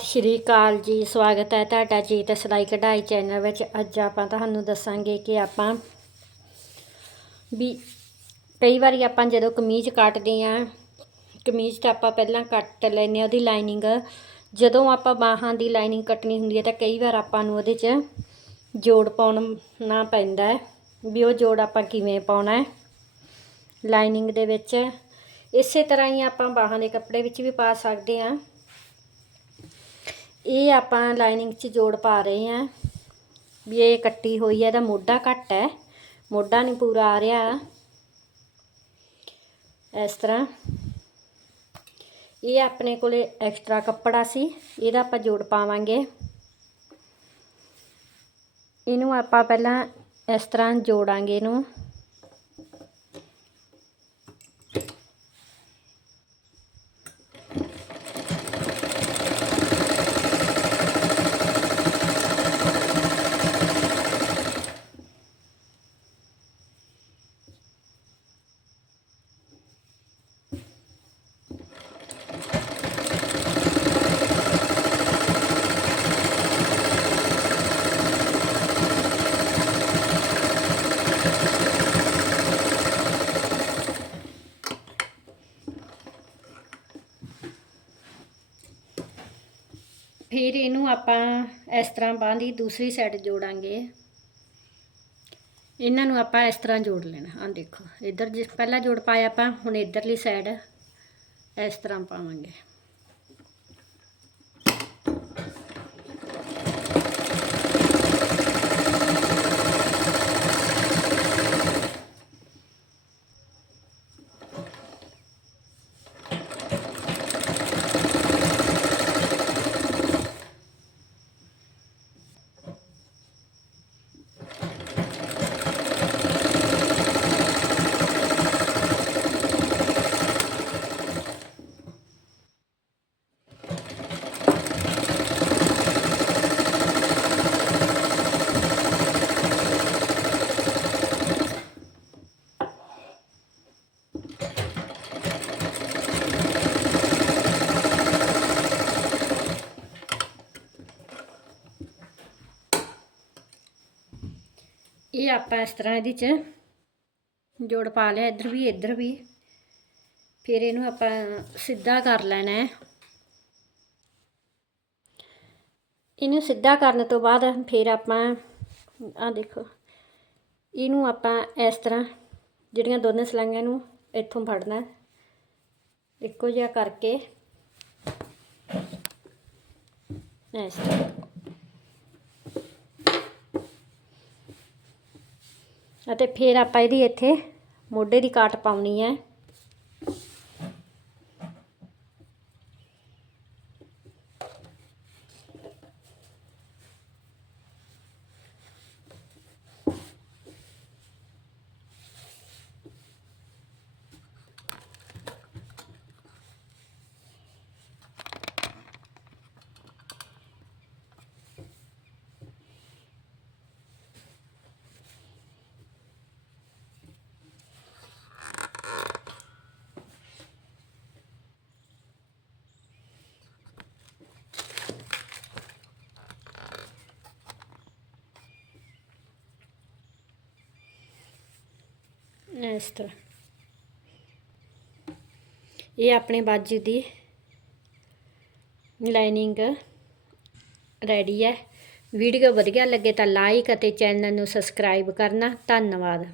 ਸ਼੍ਰੀ ਅਕਾਲ ਜੀ, ਸਵਾਗਤ ਹੈ ਤੁਹਾਡਾ ਜੀ ਤੇ ਸਿਲਾਈ ਕਢਾਈ ਚੈਨਲ ਵਿੱਚ। ਅੱਜ ਆਪਾਂ ਤੁਹਾਨੂੰ ਦੱਸਾਂਗੇ ਕਿ ਆਪਾਂ ਵੀ ਕਈ ਵਾਰੀ ਆਪਾਂ ਜਦੋਂ ਕਮੀਜ਼ ਕੱਟਦੇ ਆਂ ਕਮੀਜ਼ ਤਾਂ ਆਪਾਂ ਪਹਿਲਾਂ ਕੱਟ ਲੈਨੇ ਆ ਉਹਦੀ ਲਾਈਨਿੰਗ ਜਦੋਂ ਆਪਾਂ ਬਾਹਾਂ ਦੀ ਲਾਈਨਿੰਗ ਕੱਟਣੀ ਹੁੰਦੀ ਹੈ ਤਾਂ ਕਈ ਵਾਰ ਆਪਾਂ ਨੂੰ ਉਹਦੇ 'ਚ ਜੋੜ ਪਾਉਣਾ ਪੈਂਦਾ ਹੈ ਵੀ ਉਹ ਜੋੜ ਆਪਾਂ ਕਿਵੇਂ ਪਾਉਣਾ ਹੈ। ਲਾਈਨਿੰਗ ਦੇ ਵਿੱਚ ਇਸੇ ਤਰ੍ਹਾਂ ਹੀ ਆਪਾਂ ਬਾਹਾਂ ਦੇ ਕੱਪੜੇ ਵਿੱਚ ਵੀ ਪਾ ਸਕਦੇ ਹਾਂ। ਇਹ ਆਪਾਂ ਲਾਈਨਿੰਗ 'ਚ ਜੋੜ ਪਾ ਰਹੇ ਹਾਂ। ਵੀ ਇਹ ਕੱਟੀ ਹੋਈ ਹੈ, ਇਹਦਾ ਮੋਢਾ ਘੱਟ ਹੈ। ਮੋਢਾ ਨਹੀਂ ਪੂਰਾ ਆ ਰਿਹਾ। ਇਸ ਤਰ੍ਹਾਂ। ਇਹ ਆਪਣੇ ਕੋਲੇ ਐਕਸਟਰਾ ਕੱਪੜਾ ਸੀ, ਇਹਦਾ ਆਪਾਂ ਜੋੜ ਪਾਵਾਂਗੇ। ਇਹਨੂੰ ਆਪਾਂ ਪਹਿਲਾਂ ਇਸ ਤਰ੍ਹਾਂ ਜੋੜਾਂਗੇ ਇਹਨੂੰ। ਫਿਰ ਇਹਨੂੰ ਆਪਾਂ ਇਸ ਤਰ੍ਹਾਂ ਬਾਹ ਦੀ ਦੂਸਰੀ ਸਾਈਡ ਜੋੜਾਂਗੇ। ਇਹਨਾਂ ਨੂੰ ਆਪਾਂ ਇਸ ਤਰ੍ਹਾਂ ਜੋੜ ਲੈਣਾ। ਆਹ ਦੇਖੋ, ਇੱਧਰ ਜਿਸ ਪਹਿਲਾਂ ਜੋੜ ਪਾਇਆ ਆਪਾਂ, ਹੁਣ ਇੱਧਰਲੀ ਸਾਈਡ ਇਸ ਤਰ੍ਹਾਂ ਪਾਵਾਂਗੇ। ਇਹ ਆਪਾਂ ਇਸ ਤਰ੍ਹਾਂ ਇਹਦੇ 'ਚ ਜੋੜ ਪਾ ਲਿਆ, ਇੱਧਰ ਵੀ ਇੱਧਰ ਵੀ। ਫਿਰ ਇਹਨੂੰ ਆਪਾਂ ਸਿੱਧਾ ਕਰ ਲੈਣਾ ਹੈ। ਇਹਨੂੰ ਸਿੱਧਾ ਕਰਨ ਤੋਂ ਬਾਅਦ ਫਿਰ ਆਪਾਂ ਆ ਦੇਖੋ, ਇਹਨੂੰ ਆਪਾਂ ਇਸ ਤਰ੍ਹਾਂ ਜਿਹੜੀਆਂ ਦੋਨੇ ਸਲਾਈਆਂ ਨੂੰ ਇੱਥੋਂ ਫੜਨਾ ਇੱਕੋ ਜਿਹਾ ਕਰਕੇ, ਇਸ ਤਰ੍ਹਾਂ। ਅਤੇ ਫਿਰ ਆਪਾਂ ਇਹਦੀ ਇੱਥੇ ਮੋਢੇ ਦੀ ਕਾਟ ਪਾਉਣੀ ਹੈ। ਇਸ ਤਰ੍ਹਾਂ। ਇਹ ਆਪਣੇ ਬਾਜੂ ਦੀ ਲਾਈਨਿੰਗ ਰੈਡੀ ਹੈ। ਵੀਡੀਓ ਵਧੀਆ ਲੱਗੇ ਤਾਂ ਲਾਈਕ ਅਤੇ ਚੈਨਲ ਨੂੰ ਸਬਸਕ੍ਰਾਈਬ ਕਰਨਾ। ਧੰਨਵਾਦ।